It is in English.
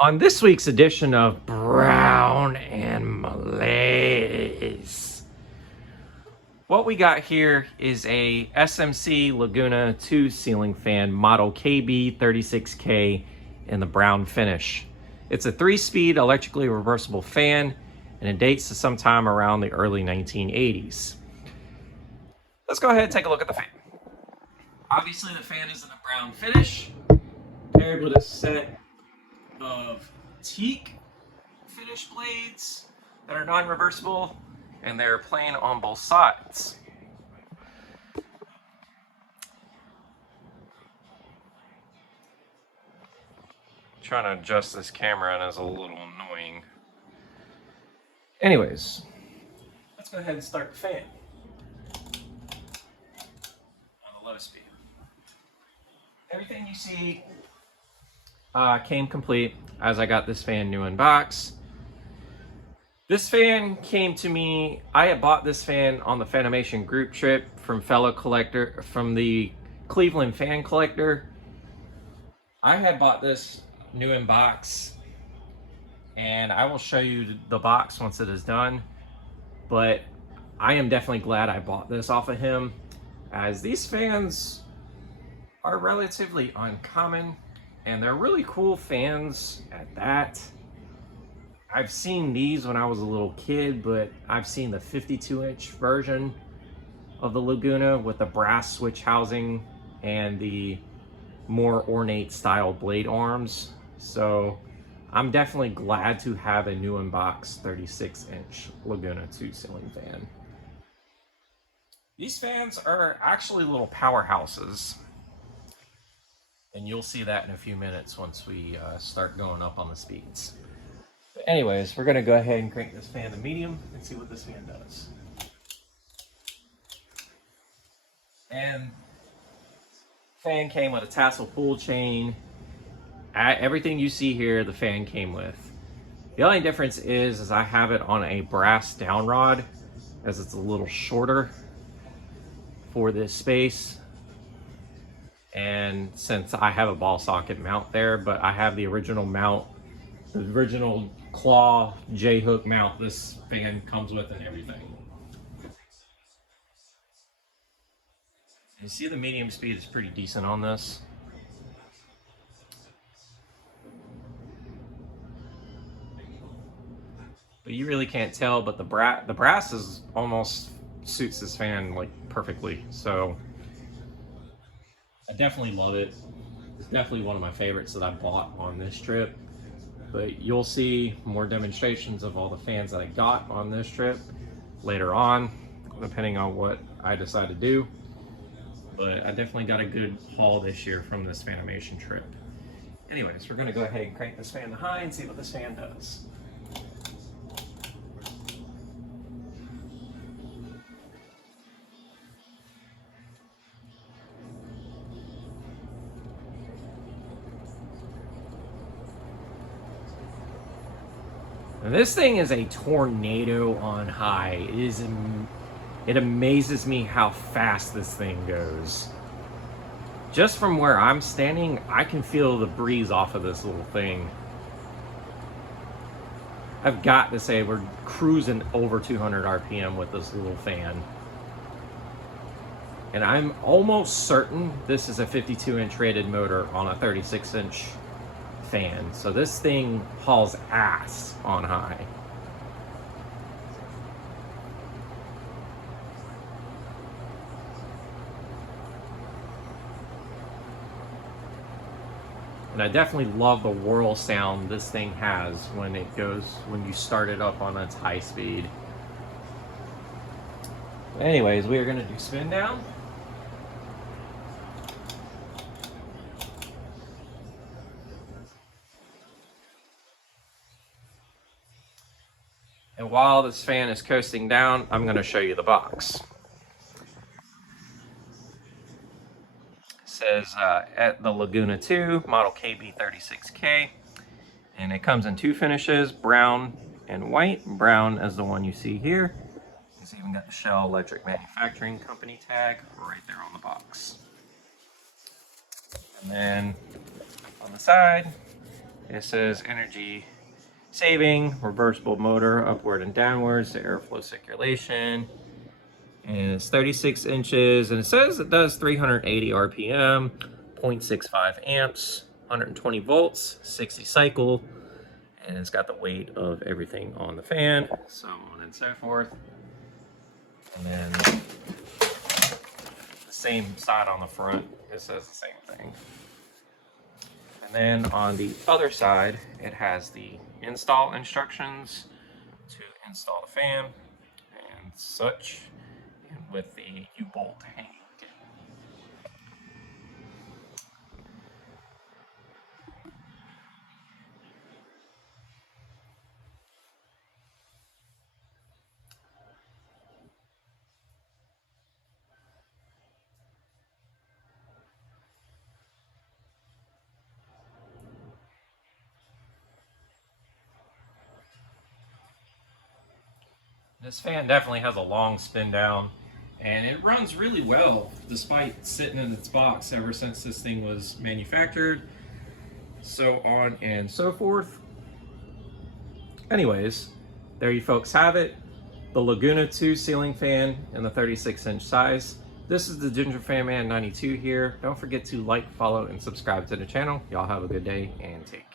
On this week's edition of Brown and Malaise, what we got here is a SMC Laguna II ceiling fan model KB36K in the brown finish. It's a 3-speed electrically reversible fan and it dates to sometime around the early 1980s. Let's go ahead and take a look at the fan. Obviously the fan is in a brown finish, paired with a set of teak finish blades that are non-reversible, and they're plain on both sides. Trying to adjust this camera and it's a little annoying. Anyways, let's go ahead and start the fan on the low speed. Everything you see came complete as I got this fan new in box. This fan came to me, I had bought this fan on the Fanimation group trip from the Cleveland Fan Collector. I had bought this new in box and I will show you the box once it is done, but I am definitely glad I bought this off of him, as these fans are relatively uncommon and they're really cool fans at that. I've seen these when I was a little kid, but I've seen the 52-inch version of the Laguna with the brass switch housing and the more ornate style blade arms. So I'm definitely glad to have a new in-box 36-inch Laguna II ceiling fan. These fans are actually little powerhouses, and you'll see that in a few minutes once we start going up on the speeds. But anyways, we're gonna go ahead and crank this fan to medium and see what this fan does. And fan came with a tassel pull chain. Everything you see here, the fan came with. The only difference is I have it on a brass down rod, as it's a little shorter for this space. And since I have a ball socket mount there, but I have the original mount, the original claw J-hook mount this fan comes with and everything. You see the medium speed is pretty decent on this. But you really can't tell, but the brass is almost suits this fan like perfectly. So I definitely love it. It's definitely one of my favorites that I bought on this trip. But you'll see more demonstrations of all the fans that I got on this trip later on, depending on what I decide to do. But I definitely got a good haul this year from this Fanimation trip. Anyways, we're gonna go ahead and crank this fan to high and see what this fan does. Now, this thing is a tornado on high. It amazes me how fast this thing goes. Just from where I'm standing, I can feel the breeze off of this little thing. I've got to say, we're cruising over 200 RPM with this little fan. And I'm almost certain this is a 52-inch rated motor on a 36-inch fan. So this thing hauls ass on high. And I definitely love the whirl sound this thing has when you start it up on its high speed. Anyways, we are going to do spin down. And while this fan is coasting down, I'm going to show you the box. It says at the Laguna II, model KB36K. And it comes in 2 finishes, brown and white. Brown is the one you see here. It's even got the Shell Electric Manufacturing Company tag right there on the box. And then on the side, It says energy saving, reversible motor, upward and downwards to airflow circulation. And it's 36 inches, and it says it does 380 RPM, 0.65 amps, 120 volts, 60 cycle, and it's got the weight of everything on the fan, so on and so forth. And then the same side on the front, it says the same thing. And then on the other side, it has the install instructions to install the fan and such, and with the U-bolt hanging. This fan definitely has a long spin down, and it runs really well despite sitting in its box ever since this thing was manufactured, so on and so forth. Anyways, there you folks have it, the Laguna II ceiling fan in the 36-inch size. This is the Ginger Fan Man 92 here. Don't forget to like, follow, and subscribe to the channel. Y'all have a good day and take care.